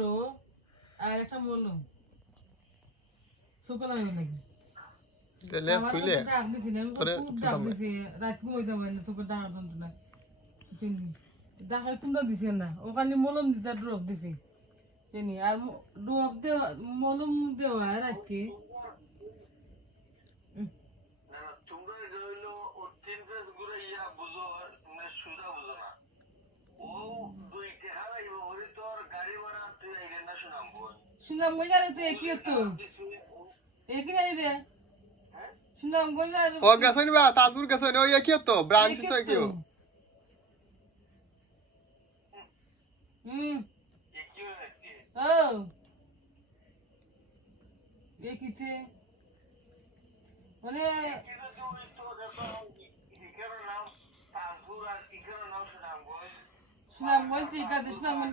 rho আর একটা মলম শুকনো হয়ে লাগে তেলে খুলে ডাক দিছি না আমি খুব ডাক দিছি রাত ঘুমাইতে পারি না তোকে ডাক দন্ত না চিনি ডাকাই কুন্দা দিছে না ওখানে মলম দিছে ড্রপ দিছে চিনি আর ড্রপ দেওয়া মলম দেওয়া রাখি শুনলাম গজারে তো একই তো একই জানি রে শুনলাম গজারে ও গেছেন বা তাজপুর গেছেন ওই একই তো ব্রাঞ্চ তো একই ও একইতে মানে শুনলাম বলছি কাদের শুনলাম